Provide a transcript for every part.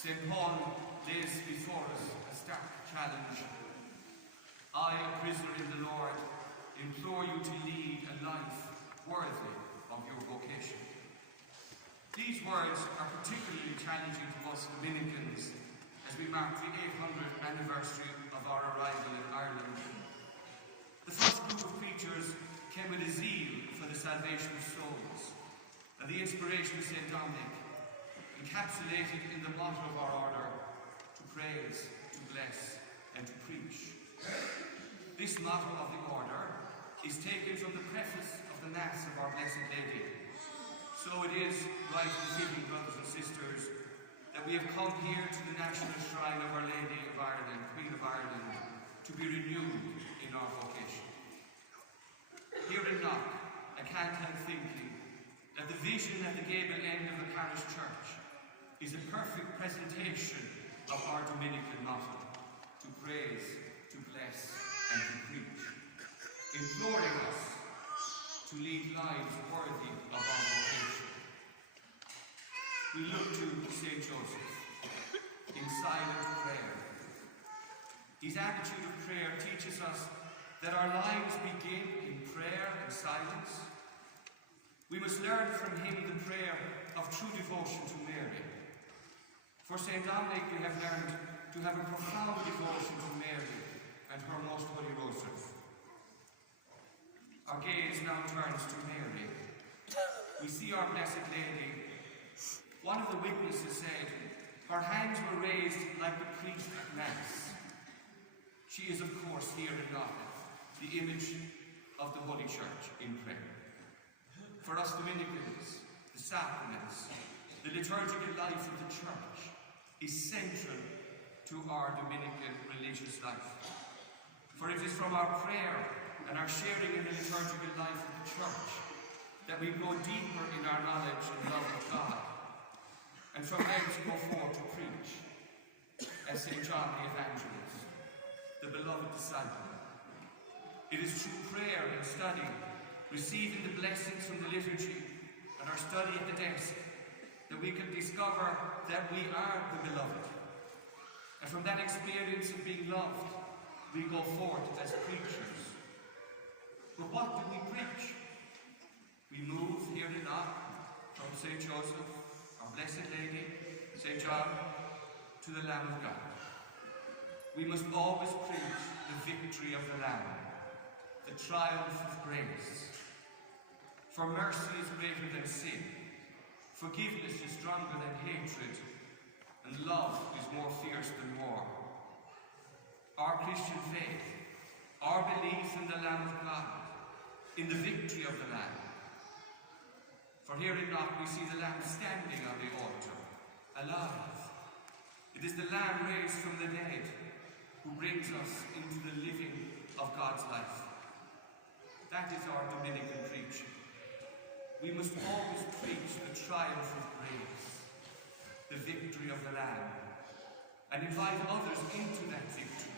St. Paul lays before us a stark challenge. I, a prisoner in the Lord, implore you to lead a life worthy of your vocation. These words are particularly challenging to us Dominicans as we mark the 800th anniversary of our arrival in Ireland. The first group of preachers came with a zeal for the salvation of souls, and the inspiration of St. Dominic, encapsulated in the motto of our order, to praise, to bless, and to preach. This motto of the order is taken from the preface of the Mass of our Blessed Lady. So it is right and fitting, brothers and sisters, that we have come here to the national shrine of Our Lady of Ireland, Queen of Ireland, to be renewed in our vocation. Here in Knock, I can't help thinking that the vision at the gable end of the parish church is a perfect presentation of our Dominican motto, to praise, to bless, and to preach, imploring us to lead lives worthy of our vocation. We look to St. Joseph in silent prayer. His attitude of prayer teaches us that our lives begin in prayer and silence. We must learn from him the prayer of true devotion to Mary. For St. Dominic, we have learned to have a profound devotion to Mary and her most holy rosary. Our gaze now turns to Mary. We see our Blessed Lady. One of the witnesses said, her hands were raised like the priest at Mass. She is, of course, here in Knock, the image of the Holy Church in prayer. For us Dominicans, the sacraments, the liturgical life of the Church is central to our Dominican religious life. For it is from our prayer and our sharing in the liturgical life of the Church that we go deeper in our knowledge and love of God, and from thence go forth to preach, as St. John the Evangelist, the beloved disciple. It is through prayer and study, receiving the blessings from the liturgy and our study at the desk, that we can discover that we are the beloved. And from that experience of being loved, we go forth as preachers. But what do we preach? We move here in Knock from St. Joseph, our Blessed Lady, St. John, to the Lamb of God. We must always preach the victory of the Lamb, the triumph of grace. For mercy is greater than sin, forgiveness is stronger than hatred, and love is more fierce than war. Our Christian faith, our belief in the Lamb of God, in the victory of the Lamb. For here in Knock we see the Lamb standing on the altar, alive. It is the Lamb raised from the dead who brings us into the living of God's life. That is our Dominican preaching. We must always preach the triumph of grace, the victory of the Lamb, and invite others into that victory.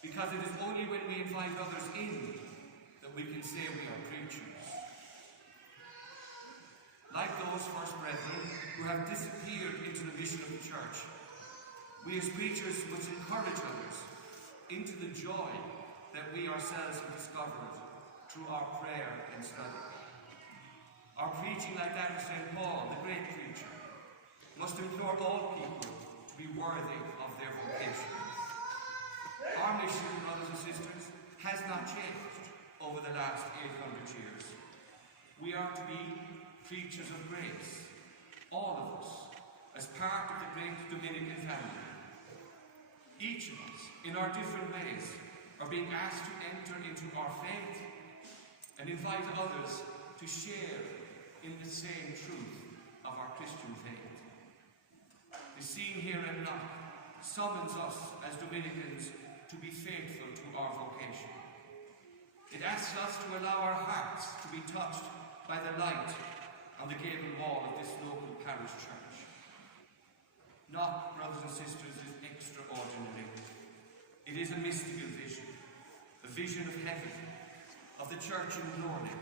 Because it is only when we invite others in that we can say we are preachers. Like those first brethren who have disappeared into the mission of the Church, we as preachers must encourage others into the joy that we ourselves have discovered through our prayer and study. Our preaching, like that of St. Paul, the great preacher, must implore all people to be worthy of their vocation. Our mission, brothers and sisters, has not changed over the last 800 years. We are to be preachers of grace, all of us, as part of the great Dominican family. Each of us, in our different ways, are being asked to enter into our faith and invite others to share in the same truth of our Christian faith. The scene here at Knock summons us as Dominicans to be faithful to our vocation. It asks us to allow our hearts to be touched by the light on the gable wall of this local parish church. Knock, brothers and sisters, is extraordinary. It is a mystical vision, a vision of heaven, of the church in glory,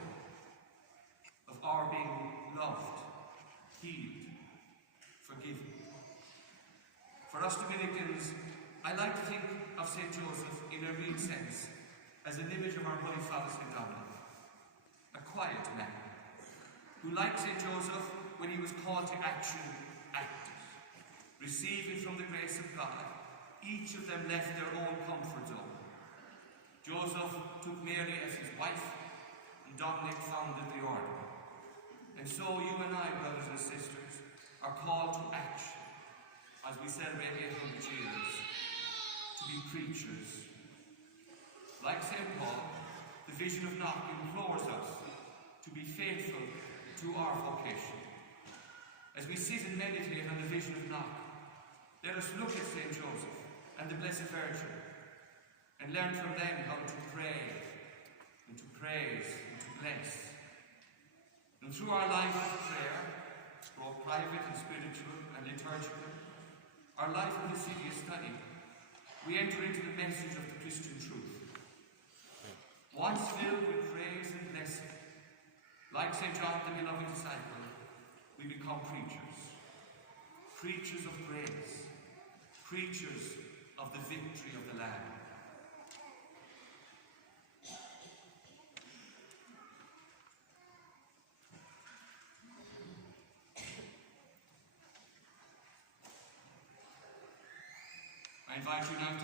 of our being loved, healed, forgiven. For us Dominicans, I like to think of St. Joseph in a real sense as an image of our Holy Father St. Dominic, a quiet man, who, like St. Joseph, when he was called to action, acted. Receiving from the grace of God, each of them left their own comfort zone. Joseph took Mary as his wife, and Dominic founded the order. And so you and I, brothers and sisters, are called to action as we celebrate 800 years, to be preachers. Like St. Paul, the vision of Knock implores us to be faithful to our vocation. As we sit and meditate on the vision of Knock, let us look at St. Joseph and the Blessed Virgin and learn from them how to pray and to praise and to bless. And through our life of prayer, both private and spiritual and liturgical, our life of assiduous study, we enter into the message of the Christian truth. Once filled with praise and blessing, like St. John, the beloved disciple, we become preachers. Preachers of praise. Preachers of the victory of the Lamb. I invite you now to